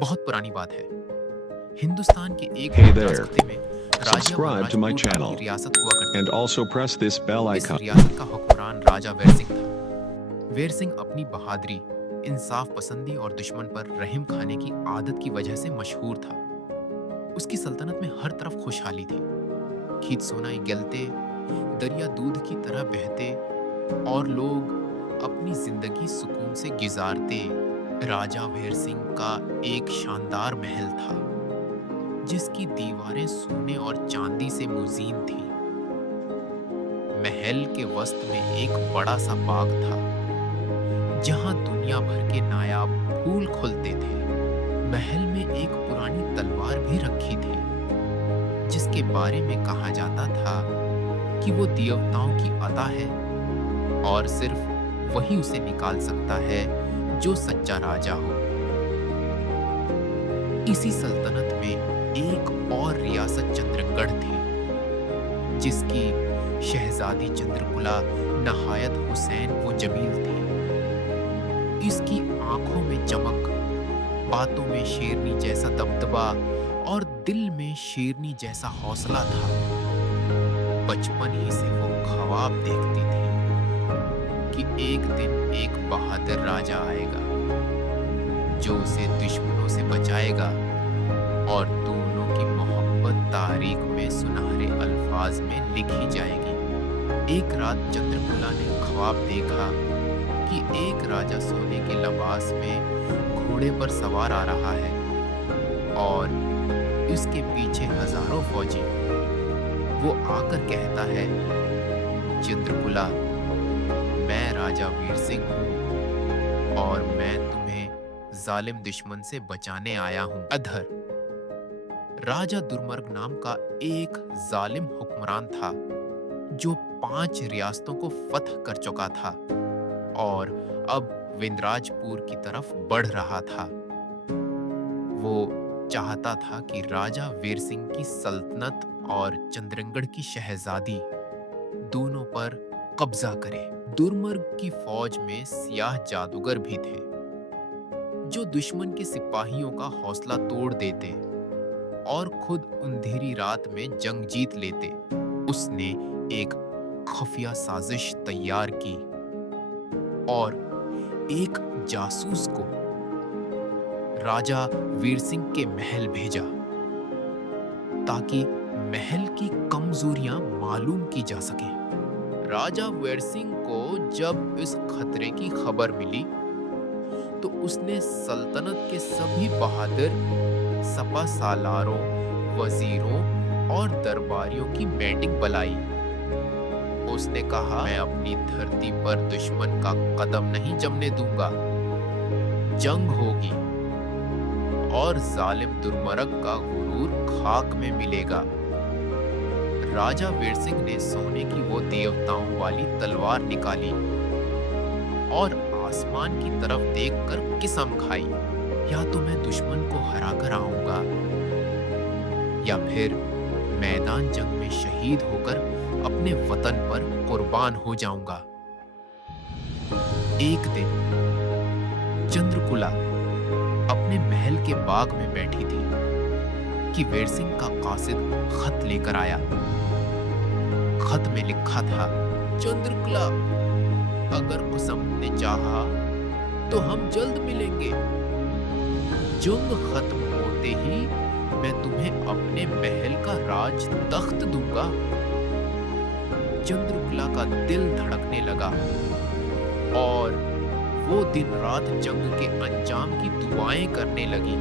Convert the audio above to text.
बहुत पुरानी बात है। हिंदुस्तान के एक Hey मुद्रा there. स्थिति में राजा Subscribe to my वनराजपुर नाम channel की रियासत हुआ करती and थी। also press this bell इस icon. रियासत का हुक्मरान राजा वैर सिंह था। वैर सिंह अपनी बहादुरी, इंसाफ पसंदी और दुश्मन पर रहम खाने की आदत की वजह से मशहूर था। उसकी सल्तनत में हर तरफ खुशहाली थी। खेत सोनाई गलते, दरिया दूध की तरह बहते और लोग अपनी जिंदगी सुकून से गुजारते। राजा वैर सिंह का एक शानदार महल था जिसकी दीवारें सोने और चांदी से मुज़ीन थी। महल के वस्त में एक बड़ा सा बाग था जहां दुनिया भर के नायाब फूल खुलते थे। महल में एक पुरानी तलवार भी रखी थी जिसके बारे में कहा जाता था कि वो देवताओं की अता है और सिर्फ वही उसे निकाल सकता है जो सच्चा राजा हो। इसी सल्तनत में एक और रियासत चंद्रगढ़ थी जिसकी शहजादी चंद्रकुला नहायत हुसैन वो जमील थी। इसकी आंखों में चमक, बातों में शेरनी जैसा दबदबा और दिल में शेरनी जैसा हौसला था। बचपन ही से वो ख्वाब देखती थी कि एक दिन एक बहादुर राजा आएगा जो उसे दुश्मनों से बचाएगा और दोनों की मोहब्बत तारीख में सुनहरे अल्फाज में लिखी जाएगी। एक रात चंद्रकुला ने ख्वाब देखा कि एक राजा सोने के लिबास में घोड़े पर सवार आ रहा है और उसके पीछे हजारों फौजी। वो आकर कहता है, चंद्रकुला, मैं राजा वीर सिंह हूं और मैं तुम्हें जालिम दुश्मन से बचाने आया हूं। अधर राजा दुर्मर्ग नाम का एक जालिम हुक्मरान था जो 5 रियासतों को फतह कर चुका था और अब विंध्याचलपुर की तरफ बढ़ रहा था। वो चाहता था कि राजा वीर सिंह की सल्तनत और चंद्रगढ़ की शहजादी दोनों पर कब्जा करे। दुर्मर्ग की फौज में सियाह जादूगर भी थे जो दुश्मन के सिपाहियों का हौसला तोड़ देते और खुद अंधेरी रात में जंग जीत लेते। उसने एक खुफिया साजिश तैयार की और एक जासूस को राजा वीर सिंह के महल भेजा ताकि महल की कमजोरियां मालूम की जा सके। राजा वीर सिंह को जब इस खतरे की खबर मिली तो उसने सल्तनत के सभी बहादुर सपा सालारों, वजीरों और दरबारियों की मीटिंग बुलाई। उसने कहा, मैं अपनी धरती पर दुश्मन का कदम नहीं जमने दूंगा। जंग होगी और जालिम दुर्मर्ग का गुरूर खाक में मिलेगा। राजा वीर सिंह ने सोने की वो देवताओं वाली तलवार निकाली और आसमान की तरफ देखकर कसम खाई, या तो मैं दुश्मन को हराकर आऊंगा या फिर मैदान जंग में शहीद होकर अपने वतन पर कुर्बान हो जाऊंगा। एक दिन चंद्रकुला अपने महल के बाग में बैठी थी कि वीर सिंह का कासिद खत लेकर आया। खत में लिखा था, चंद्रकुला, अगर कुसम ने चाहा तो हम जल्द मिलेंगे। जंग खत्म होते ही मैं तुम्हें अपने महल का राज तख्त दूंगा। चंद्रकुला का दिल धड़कने लगा और वो दिन रात जंग के अंजाम की दुआएं करने लगी।